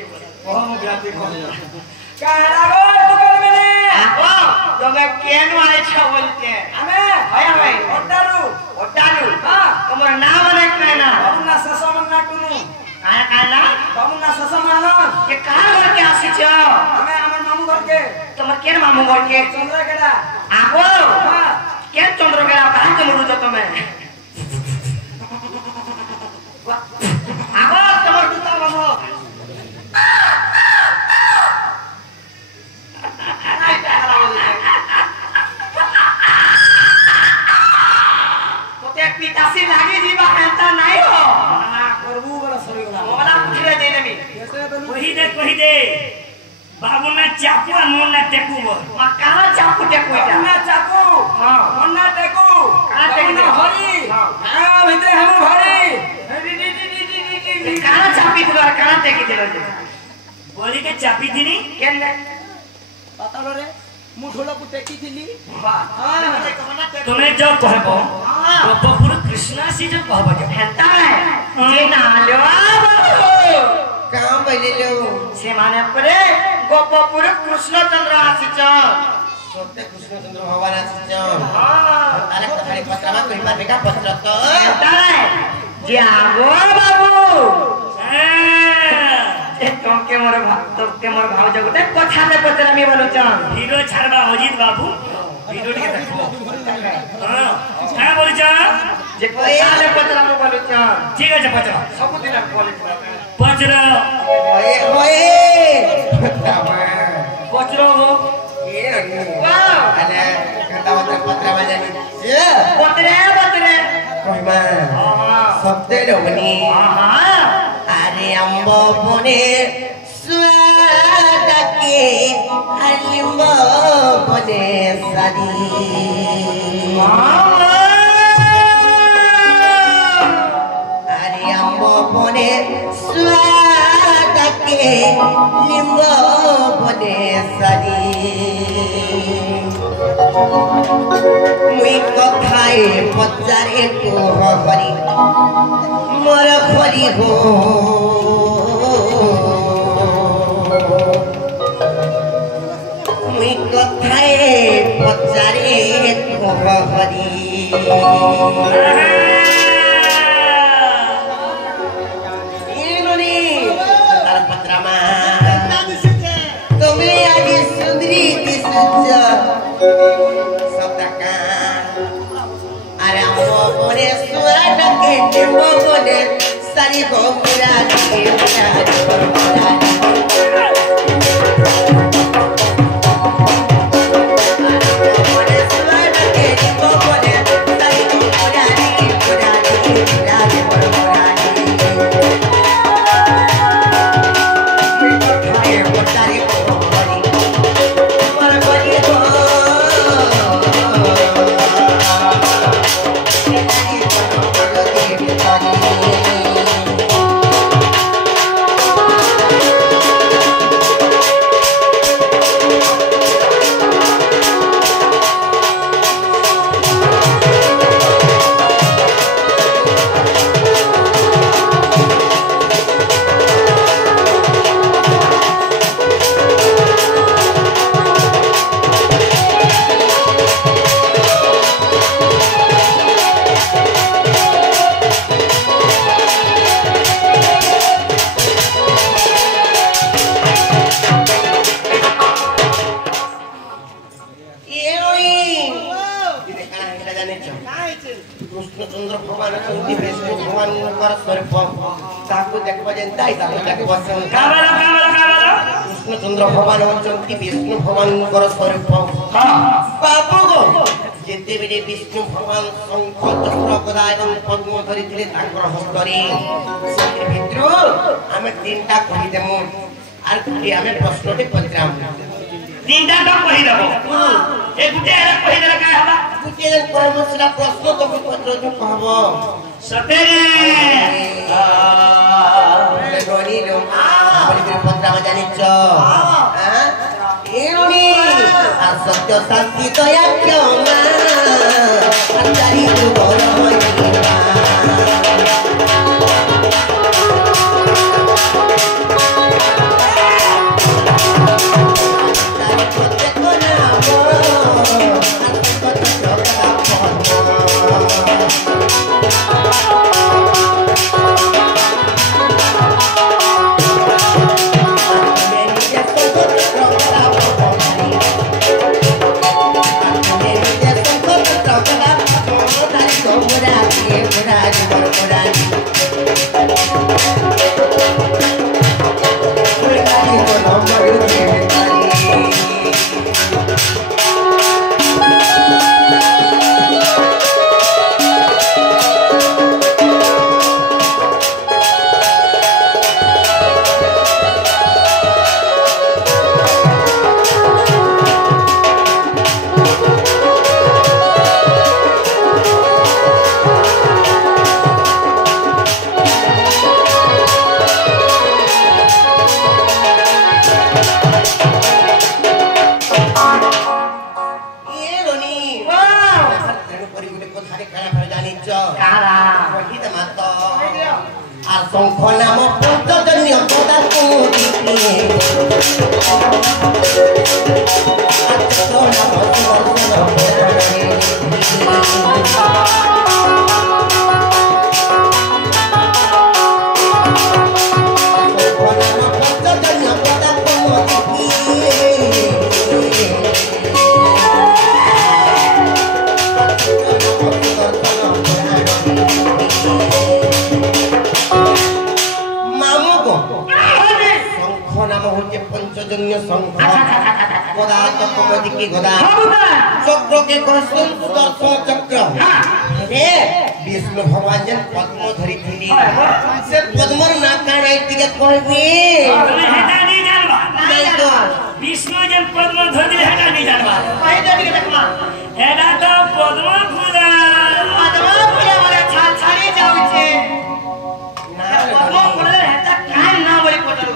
कौन गाते कौन कहला गो तू कर मैंने आपो तमे केन आए छ बोलते हमें भया भाई ओटारू हां तुम्हारा नाम ने कहना बाबूना ससमन्ना टुनु काया कहना बाबूना ससमन्ना ये कहां घर के आसी छ हमें हमर मामू घर के तुम्हार केन मामू घर के चंद्रगेड़ा आपो हां केन चंद्रगेड़ा कहां के मुरु जो तुमे आपो तुम्हार कुत्ता मामू पितासी लागे जीवा हेता नहीं हो ना करबू बड़ा सरी होला मोला पूछले दे देबी कैसे बोलू कही दे बाबू ना चाकू मोन ना टेकू बो मा कहां चाकू टेकू इटा ना चाकू हां मन्ना टेकू कहां टेकू हरी हां भीतर हम हरी कहां चापी दिलो कहां टेकी दिलो बोली के चापी दिनी केन पता रे मुठोला को टेकी थिली तुम्हें जो कहबो गोपपुर कृष्णा से जो कहबो हेता है जे ना लो काम पहले लो से माने परे गोपपुर कृष्णचंद्र आसीच सोते कृष्णचंद्र भगवान आसीच हां अरे खाली पत्रमा कहि पार बेका पत्र तो हेता है जे आगो बाबू तोके मोर भाव जगते कथा में पचरा मी बोलो चन हीरो छाड़बा अजित बाबू हीरो के देखो हां क्या बोली जा जे कथा में पचरा में बोलो चन ठीक है पचरा सब दिन बोले पचरा ओए पचरा हो ये वाह अरे कथा पत्रमा जानी पतरे कहिमा सबते लोगनी हां अरे अम्बो बने स्वाद के अम्बो बने सरी अरे अम्बो बने स्वाद के लिम्बो बने सरी मुई कथाए पचारे को हरी मोर खरी हो मुई कथाए पचारे को हरी इनुनी तार पत्रमा तुम्हें आज सुंदरी दिसुच सबका अरे अम्बो बोले स्वाद के टिम्बो बोले सारी गोमुरा के मुरा कृष्णचंद्र भगवान विष्णु भगवान स्वरूप ताकू देखबा जेंता ताकू देखबा कृष्णचंद्र भगवान होचंती विष्णु भगवान स्वरूप हां बाबू गो जेते बेले विष्णु भगवान शंख चक्र गदा एवं पद्म धरि थिले तांकर हस्तरे से भितरु हमें तीनटा कहि देमु आर कि हमें प्रश्नटे पचराम तीनटा तो कहि देबो ए गुटे एरा कहि देला का हबा गुटे जन परमसला प्रश्न तो पत्र जो कहबो सतेरे गणी लो बोली के पत्रमा जानिच हां एनी आ सत्य शांति दया क्षमा अंतरी तू बोल होइबा नाम होचे पंचजन्य शंख गदा तो कमोदी की गदा बाबूदा चक्र के कहसन सुदर्शन चक्र रे विष्णु भगवान जन पद्म धरि थिली से पद्मर ना कानाई तिके कहबी हेटा नहीं जानबा नहीं तो विष्णु जन पद्म धरि हेटा नहीं जानबा कहि देबी के देखमा हेटा तो पद्म फूल वाला छाल छाड़ी जाउ छे पद्म फूल हेता कान ना बड़ी पटल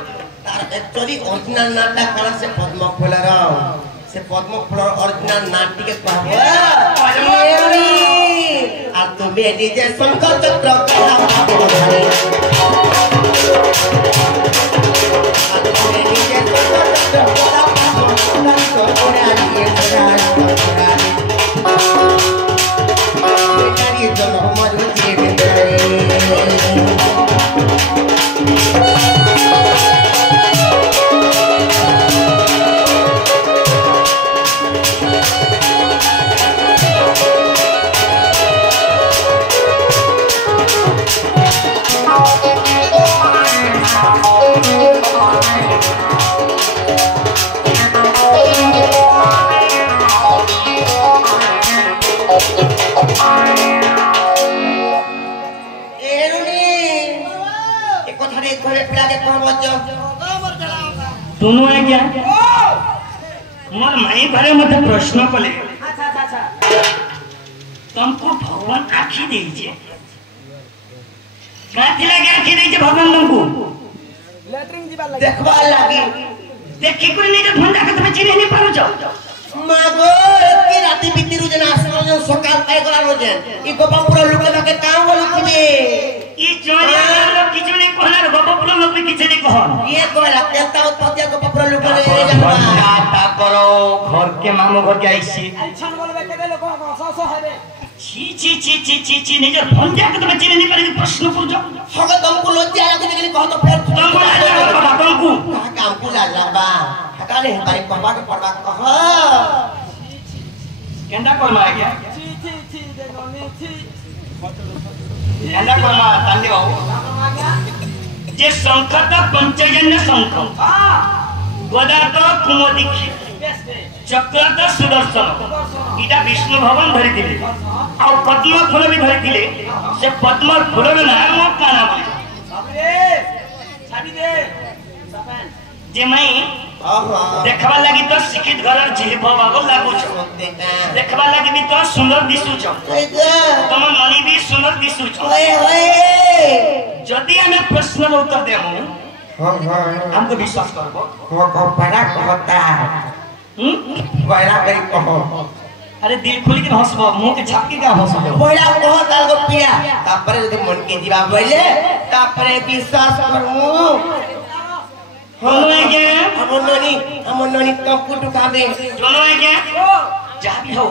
तार एक्चुअली ओरिजिनल नाटा कला से पद्म फूल से पद्म फूल ओरिजिनल नाटी के कहबो आ तो बेटी जे शंकर चक्र कला आ तो बेटी जे शंकर चक्र कला दोनों है क्या मोर माई घरे मते प्रश्न कले अच्छा तुमको भगवान आखी देइजे काथि लागे आखी देइजे भगवान तुमको लेटरिंग जीवा लगे देखबा लागी देखि कोई नहीं तो भंडा के तुम चिन्ह नहीं पारो छ मागो की राती बितिरु जना आसमान जो सकाल पाए गला रोजे ई गोपा पूरा लुका के काम बोलु थिबे ई चोरिया लोग किछु नहीं कहला बाबा पुरो लोग भी किछु नहीं कहन ये कोला देवता उत्पत्ति गोपा पूरा लुका रे जानबा ता करो घर के मामू घर के आइसी छन बोलबे के लोग सो हेबे छी निजर भंडा के तुम चिन्ह नहीं पारे प्रश्न पूछो हग तुमको लज्जा लागे कि कह तो फिर तुमको लाज लगे बाबा तुमको काम को लाज लगबा हटा नहीं हमारे पापा के पड़वा कह केंदा कोलमा आ गया छी देखो नी छी केंदा कोलमा तांदे बाबू जे संकट पंचजन्य शंख गदा तो कुमोदीक्षी चक्र तो सुदर्शन इटा विष्णु भगवान धरि दिले और पद्म फूल भी धरि दिले से पद्म फूल रे नाम काना बोले बाप रे छाड़ी दे सपन जे मई देखबा लागि तो शिक्षित घर झिलिप बाबू लागु छ देखबा लागि भी तो सुंदर दिसु छ तुम मनी भी सुंदर दिसु छ जदि हमें प्रश्न उत्तर देमु हमको विश्वास करबो बड़ा कहता बड़ा करी कहो अरे दिल खोली के हंसबो मुंह के छापके का हंसबो बड़ा कहता गो पिया तापरे जदि मन के जीवा बोले तापरे विश्वास करू हमर ननी तो कुटु काबे चलो आगे जा भी हो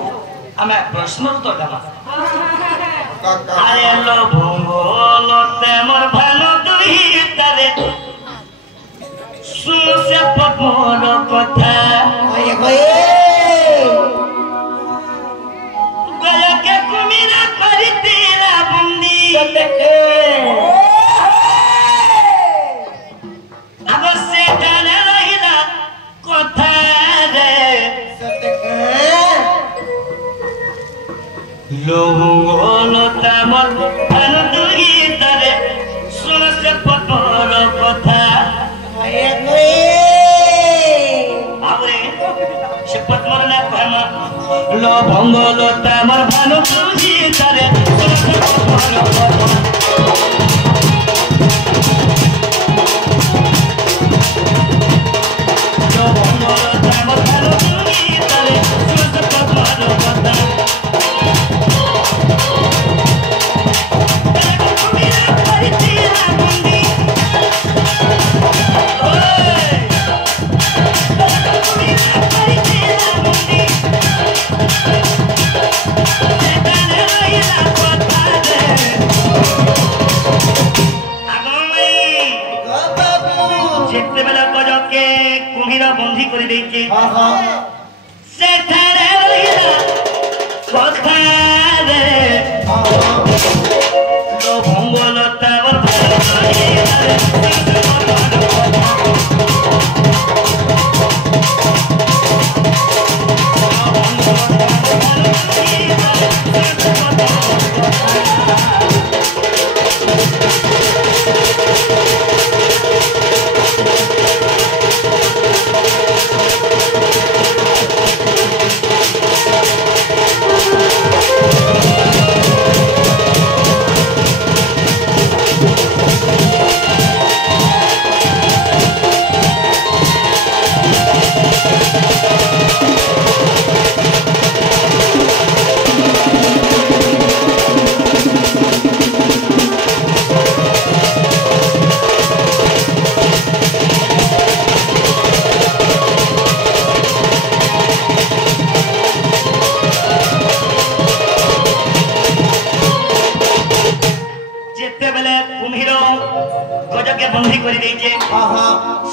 हमें प्रश्न उत्तर देना अरे लो भूगोल ते मोर भालो दुही तारे सुन से पद्मर कथा ओए होए गया के कुमिरा करी तेरा बंदी अब से जाने रहिला कथा रे लोगों तमर भालो दुही तारे सुन से पद्मर कथा से पद्मर ना कहमा लो भंगल तमर भालो दुही तारे सुन से पद्मर कथा बंधी कर देइछे से थारे रहिला कथा रे लो भंगल तावर भालो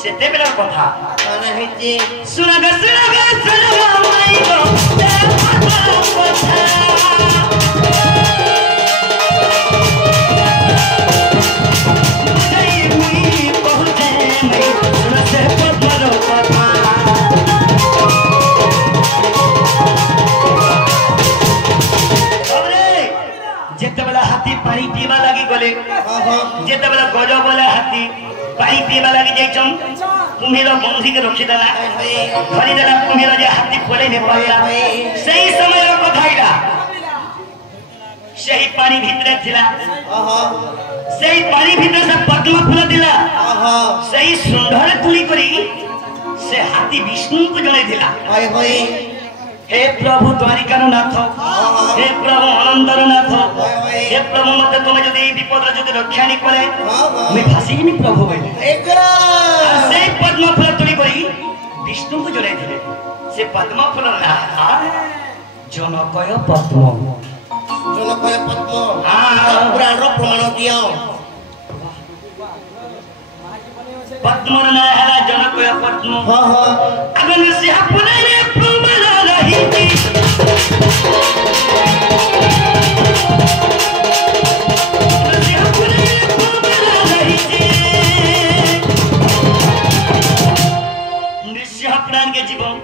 सेते बेला कथा काना हेचे सुनगा माई गो ते कथा हाथी पानी पीवा लगी गले जेते बेला गज बोले हाथी पानी पीवा लगी जाइछन कुम्हीर बंधी के रखी देला धरी देला कुम्हीर जे हाथी पले ने पाला सही समय रो कथाइला सही पानी भीतर थिला सही पानी भीतर से पद्म फूल दिला सही सुंदर तुली करी से हाथी विष्णु को जणे दिला हे प्रभु द्वारिका नाथ हे प्रभु अनंतर नाथ हे प्रभु मते तुम जदी विपद जदी रक्षा नहीं करे मैं फासी नहीं प्रभु बोले से पद्म फूल तुली करी विष्णु को जणे दिले से पद्म फूल ना जनकय पद्म पुराण रो प्रमाण दियो पद्म ना हला जनकय पद्म अगन से अपने रे प्रमाण रही थी निश्चय प्राण के जीवन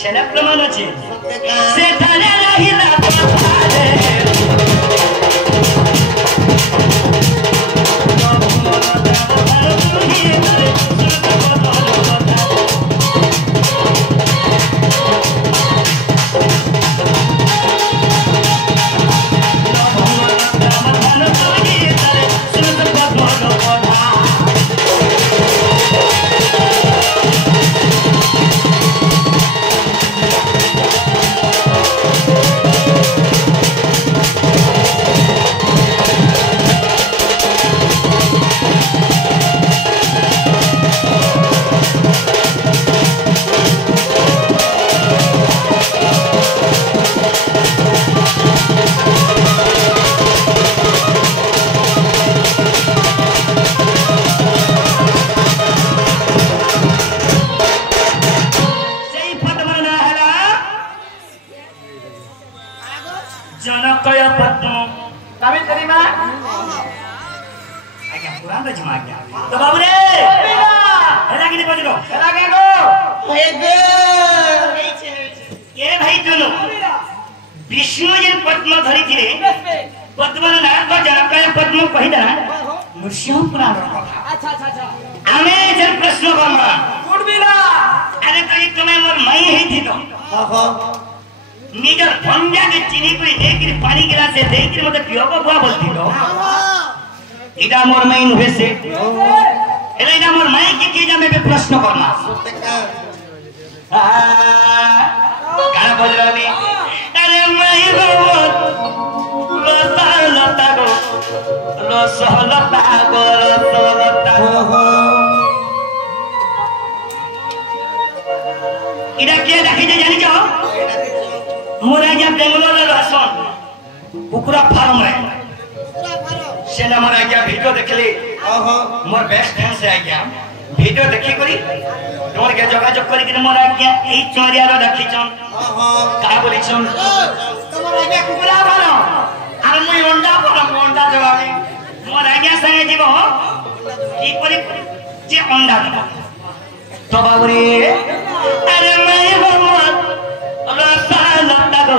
सेना प्रमाण अछि से थाने रही ना जनकय पद्म तबे तेरी मां आज्ञा पुराण रे जमा आज्ञा तो बाबू रे हेला कि बजलो हेला के गो के भाई तुनो विष्णु जन पद्म धरि थिले पद्म ना तो जनकय पद्म कहि दा नृसिंह पुराण रो कथा अच्छा अच्छा अच्छा आमे जन प्रश्न करमा गुडबिला अरे कहि तुम्हें मोर मई हेई थी तो निजर भंजा के चीनी को देकर पानी गिलास से देकर मते पियोबो बुआ बोलती लो इदा मोर मई नुहे से एला इदा मोर मई के जा में प्रश्न करना गाना बज रहा नहीं अरे मई बाबू लता गो रसलता गो रसलता इदा के देखि जानि जो मोरा गया बेंगलोर रहसन कुकुरा फार्म रे सेना मोरा गया वीडियो देखली मोर बेस्ट फ्रेंड से आ गया वीडियो देखि करी तोर के जोगाजोग करी कि मोरा गया ई चोरिया रो देखिछन का बोलिछन तोरा गया कुकुरा फार्म आ मुई अंडा जवाबी मोरा गया संगे जीवो की करी जे अंडा दबा तो बाबूरे अरे मैं भगवान रसलता गो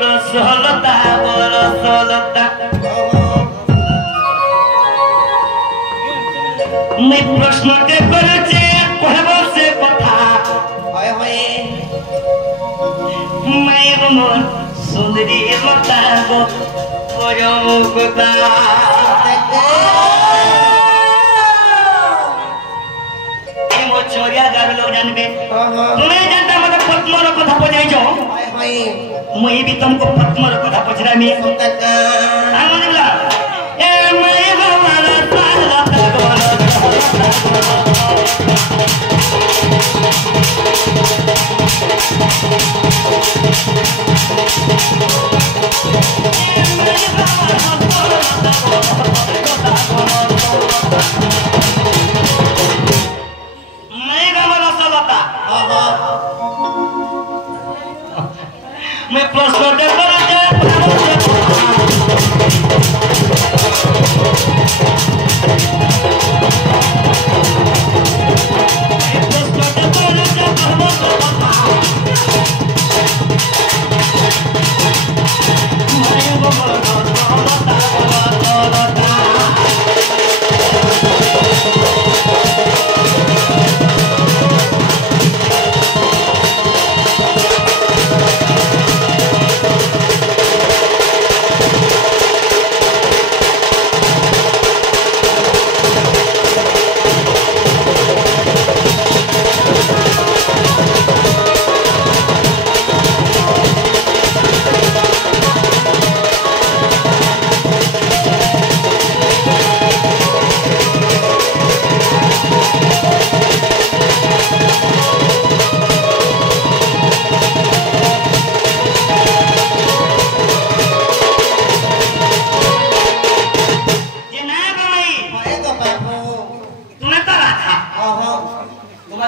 रसलता गो रसलता मैं प्रश्न के करछे कहबो से कथा होय होय मैं मोर सुंदरी लता गो पयोगता ए मो चोरिया गावे लोग जानबे तुम्हें जानता मत पद्म रो कथा पजाइछो मुई भी तुमको पद्म रो कथा पचरामी आमन बोला ए मैं भवाला ताला तगवाला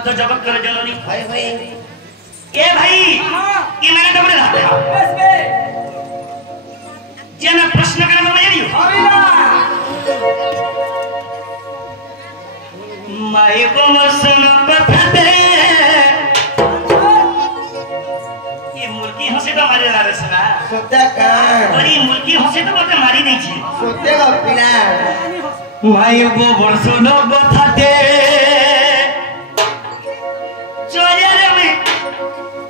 तो जगत कर जननी भाई भाई ए भाई ये मैंने तो बड़े रहा बस बे जे मैं प्रश्न करने में नहीं हूं माई को मसन कथा दे ये मुर्गी हंसे तो मारे ला रसना सोते का और ये मुर्गी हंसे तो बोलते मारी नहीं छी सोते का पिला माई को बरसन कथा दे चोरे में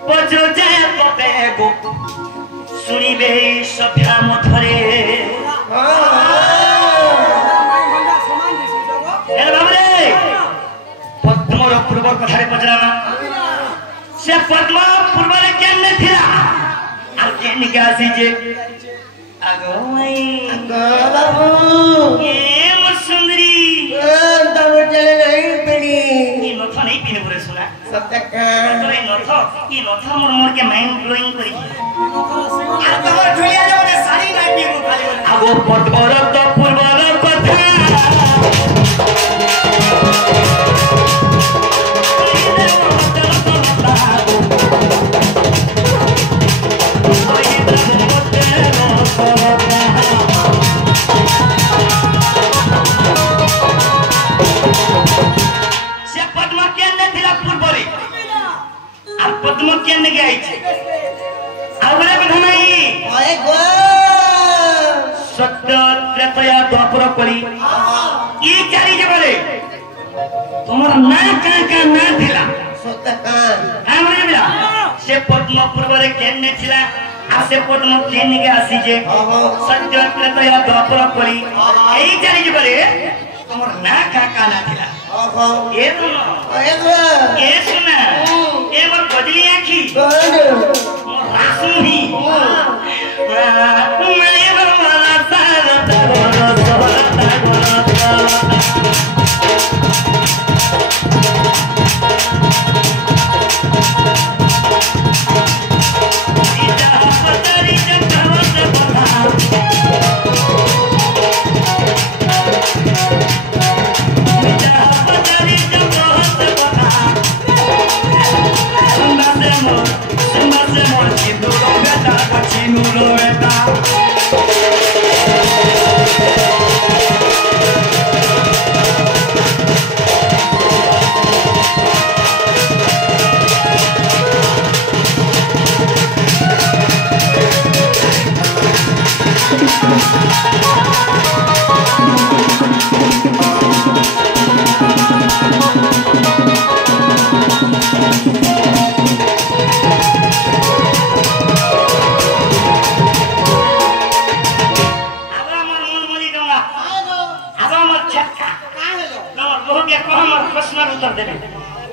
पजो जाए पते गो सुनिबे सभ्या मथरे ए बाबरे पद्मर पूर्व कथारे पजराना से पद्म पूर्व रे केने थिला आ केने के आसी जे आगो मई बाबू ए मोर सुंदरी तब चले नहीं पड़ी ई नथ नहीं पिने पुरे सुना सोते का तो ई नथ मोर मोर के माइंड ब्लोइंग करी আর তোমার ঢুলিয়া যাবে শাড়ি নাই পিবো খালি বলে आगो पद्मर तो पूर्वर कथा से पद्म केने थिला पूर्वरे आ पद्म केने गई छे आगरे कथा नहीं ओए गो सत्य त्रेतया द्वापर करी ई चारि जबरे तोमर ना का ना थिला सोते का हमरे बिला से पद्म पूर्वरे केने थिला आ से पद्म केने के आसी जे सत्य त्रेतया द्वापर करी ई चारि जबरे तोमर ना का ना थिला ओहो ए दोनो ओए गो ए सुना ए मोर बदली आखी कौन मोर रासू ही मैं बमला सारता गोरो सोता इजा पतरी जगवत बता इजा पतरी जगवत बता सुना से मोर चिनुरो बेटा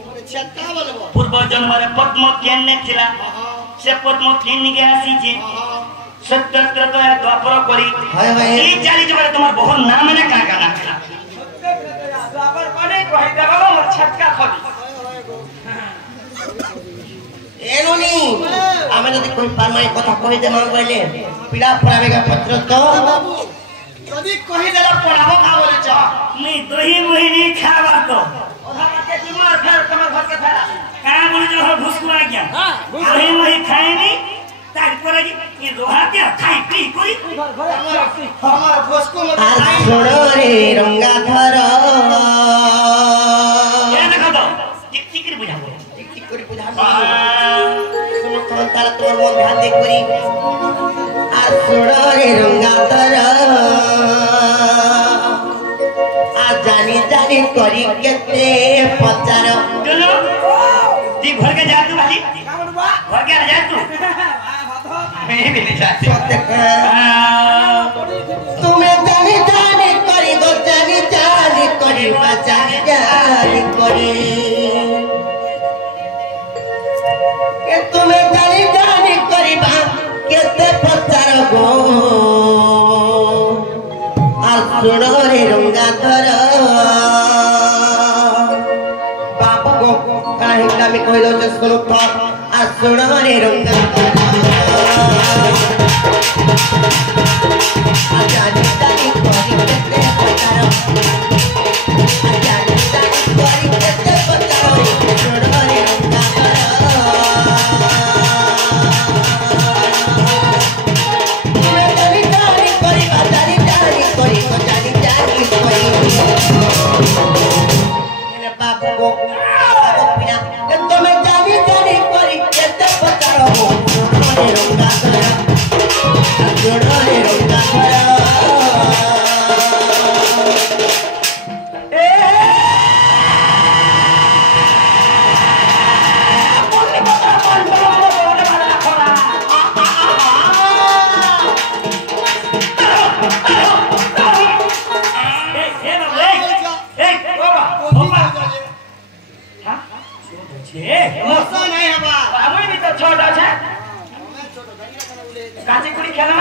पूर्व जन्म पद्म केने थिला से पद्म केने के आसी जे सत्य त्रेतया द्वापर करी हाय हाय ई चारि जबरे तुम्हार बहुत नाम ने का ना थिला द्वापर कोने कहि देबो मोर छटका खबी एनुनी आमे যদি কোন পারমাই কথা কই দে মান কইলে পিড়া পড়াবেগা পত্র তো বাবু যদি কহি দেলা পড়াবো কা বলে চ नहीं दही मुही नहीं खावा तो ओधा के बीमार फेर तमर घर के फेरा का बोले जो घुसको आ गया दही मुही खाए नहीं तारपरे ये लोहा के खाई पी कोई আমার বসকো মত আর ছোড়ো রে রঙ্গা ধর ये देखो तो टिक टिक बुझा बोलो ঠিক ঠিক করে বুঝা শুনো কোন তারা তোর মন ধ্যান দে করি আর ছোড়ো রে রঙ্গা ধর আর জানি জানি করি কেতে পচার चलो ती घर के जा तू भाई कामन बा घर के जा तू मैं भी नहीं जाती তুমি জানি জানি করি গো জানি জানি করি বা জানি জানি করি কে তুমি জানি জানি করিবা কেতে পচার গো আর শুনো রে রঙ্গা ধর বাবু গো কাহিনী আমি কইল যে শুনো তো আর শুনো রে রঙ্গা ধর জানি জানি করি কেতে পচার জানি জানি করি কেতে পচার बापू को आगो पिया तुम जानी जानी करी केते पचार हो जोड़े रंगा करा जोड़े रंगा करा काची कुड़ी खेला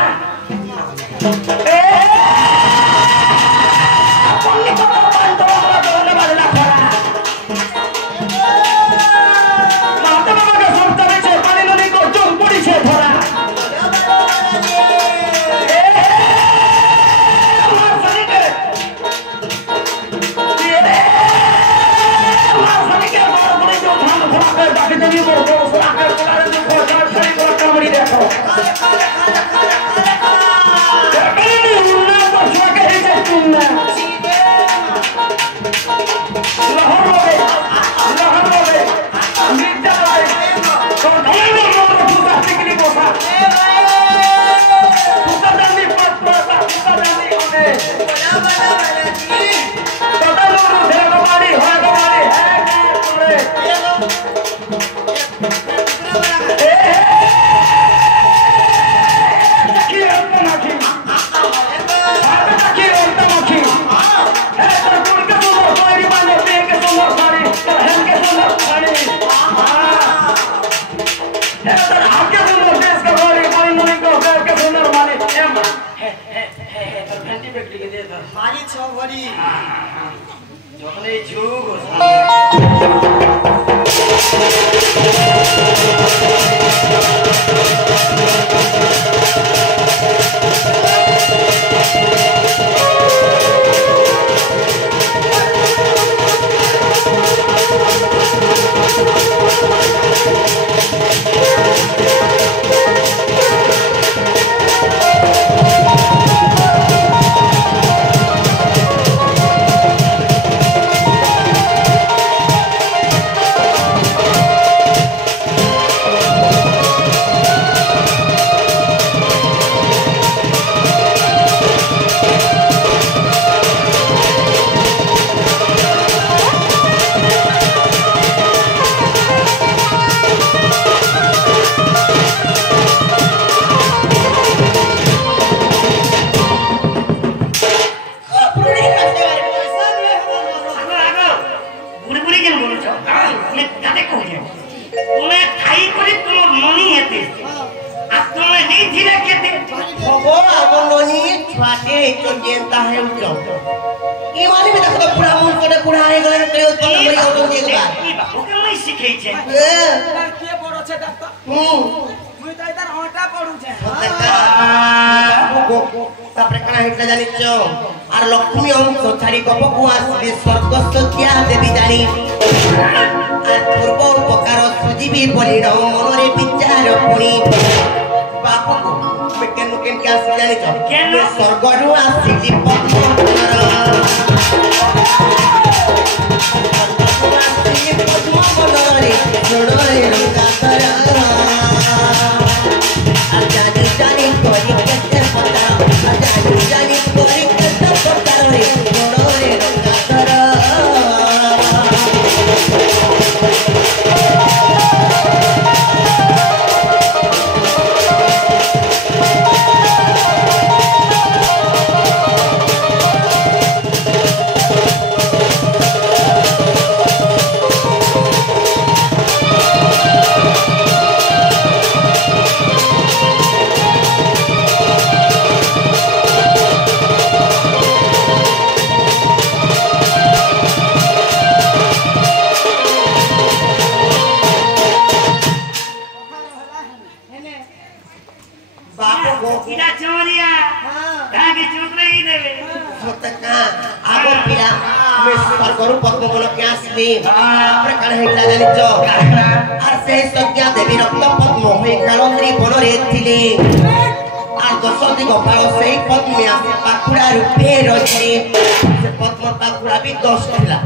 ଦଶଟି ଗୋପାଳ ସେଇ ପଦ୍ମେ ଆସି ପାଖୁଡ଼ା ରୂପେ ରହିଥିଲେ ସେ ପଦ୍ମ ପାଖୁଡ଼ା ବି 10 ଥିଲା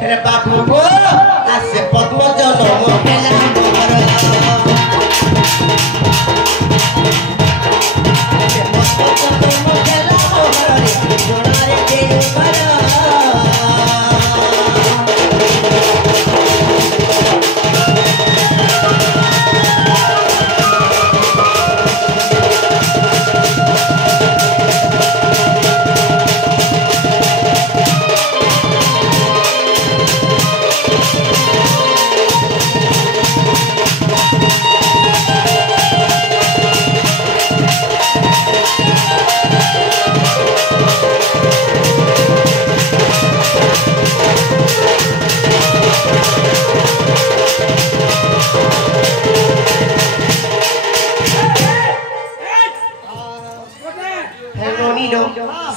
ହେଲେ ବାବୁ ସେ ପଦ୍ମ ଜନ୍ମ ହେଲା ମୋର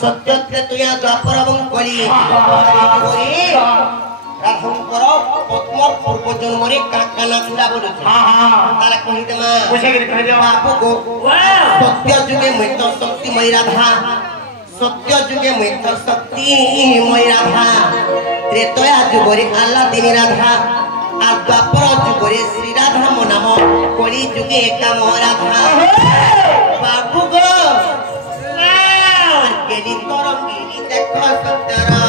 सत्य तुया द्वापर এবং কলি করে রাধঙ্কর পদ্ম পূর্ব জন্মরে কাকানা কুড়া বলছে তারা কহিতে মা বাপু গো সত্য যুগে মৃত শক্তি মই রাধা সত্য যুগে মৃত শক্তি মই রাধা ত্রেতয়া যুগরে আল্লাদিনী রাধা আর দ্বাপর যুগরে শ্রী রাধা মো নাম কলি যুগে একা মো রাধা বাপু গো Gini torong gini teko saudara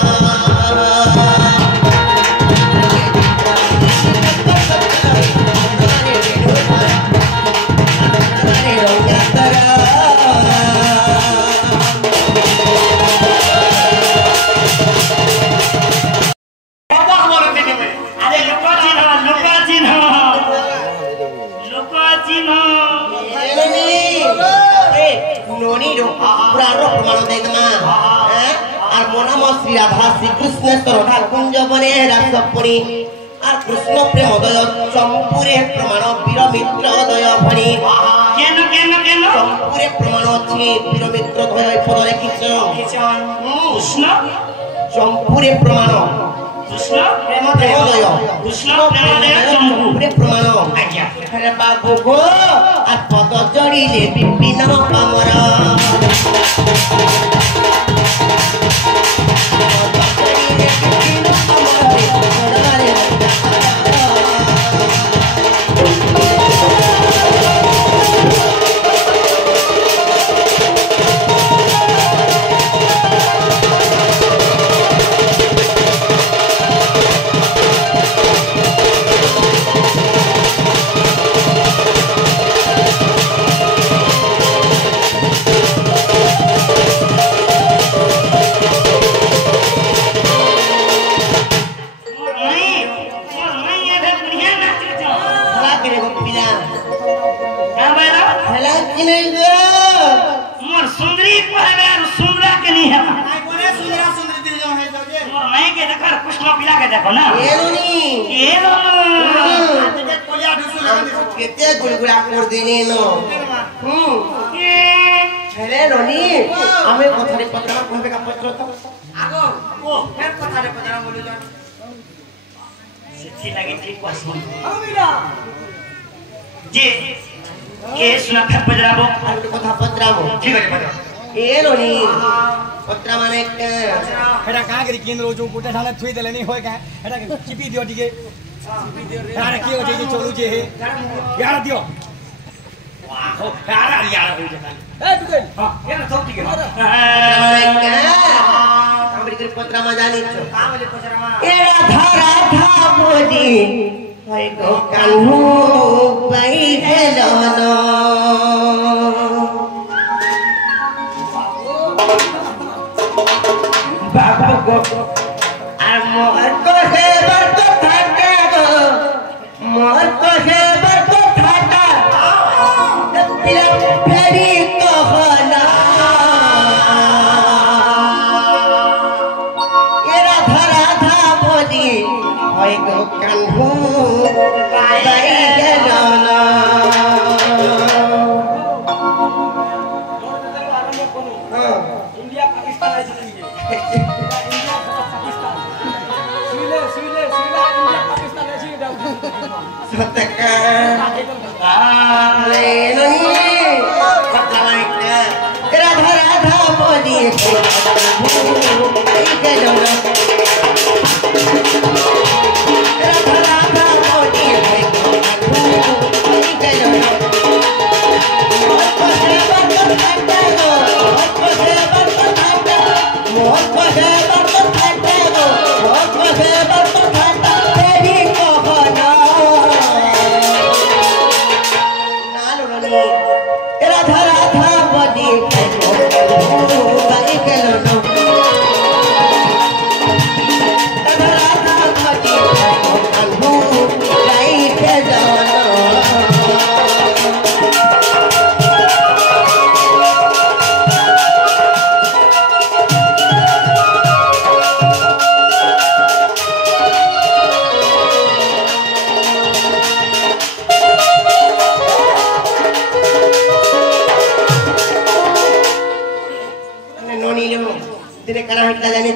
Shri Radha Shri Krishna श्रद्धा कुंज बने रासपणी আর কৃষ্ণ প্রেমদয় চম্পুরে প্রমাণ বীর মিত্রদয় ভণি কেন কেন কেন চম্পুরে প্রমাণ আছে বীর মিত্রদয় পদরে কিচন কৃষ্ণ চম্পুরে প্রমাণ কৃষ্ণ প্রেমদয় কৃষ্ণ প্রেমদয় চম্পুরে প্রমাণ আজ্ঞা আরে বাবু গো আর পদ জড়িলে বিপিন পামর देखो ना केते गुलगुला कर देने नो छले रोनी हमें कथारे पत्रा कहबे का पत्र तो आगो ओ फेर कथारे पत्रा बोलु जा सेठी लागे ठीक क्वेश्चन ओ बिना जे के सुना फेर पजराबो আর কথা পত্রাবো ठीक है पजरा ए रोनी पत्रा माने हेडा का करी केंद्र जो कोटे थाने थुई देले नहीं होय का हेडा चिपी दियो टिके चिपी दियो रे यार के हो जे चलू जे हे यार दियो वाह यार यार हो जे खाली ए टुके हां यार सब ठीक है हमरी के पत्रा मा जानी छो का बोले पत्रा मा ए राधा बोली होय गो कान्हू पई हेलो बाबू को আর মোর কহে বর্ত থাকা গো মোর কহে বর্ত থাকা পিলা ফেরি কহনা এরা ধরা ধা বলি হয় গো কানহু পাই গেল না इंडिया पाकिस्तान ऐसे नहीं इंडिया पाकिस्तान सुले इंडिया पाकिस्तान ऐसे सतका ले नहीं पता नहीं Tidak karena kita jadi